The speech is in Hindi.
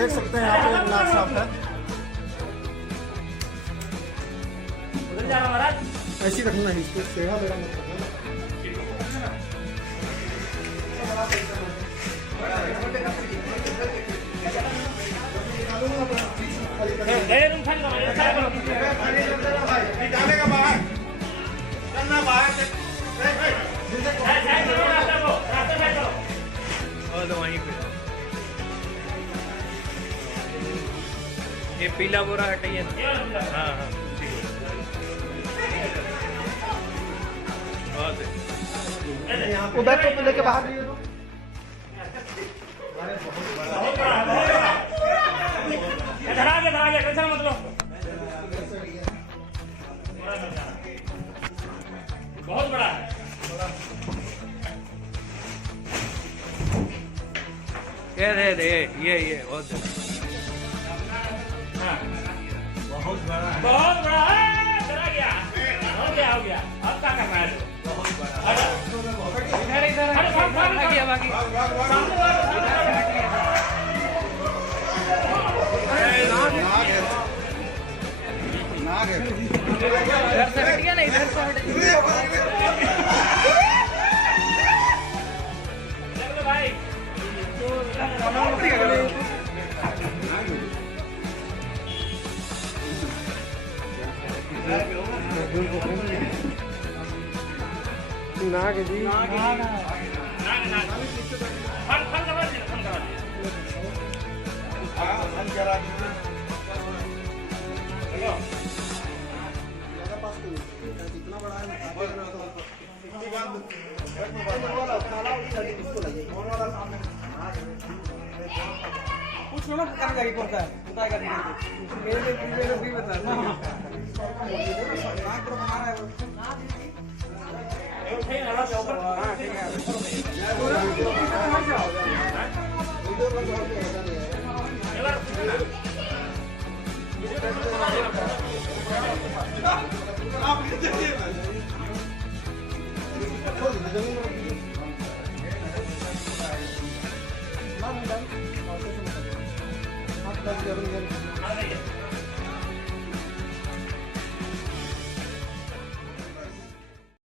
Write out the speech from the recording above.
देख सकते हैं यहाँ पे ग्लास साफ है। ऐसे ही रखना है इसको, सेवा मेरा मतलब वहीं पे ये पीला बोरा हटाइए। हाँ हाँ वो बैग को लेके बाहर दिए तो बहुत बड़ा है। ये बहुत बड़ा है। चला गया, हो गया। अब क्या करना है? बहुत बड़ा। इधर से हट गया ना, इधर से हट गया भाई। नाग जी कुछ ना करने लगी पड़ता है, बताएगा मेरे भी बता ना नाक बना रहा है वो। हाँ ठीक है। आप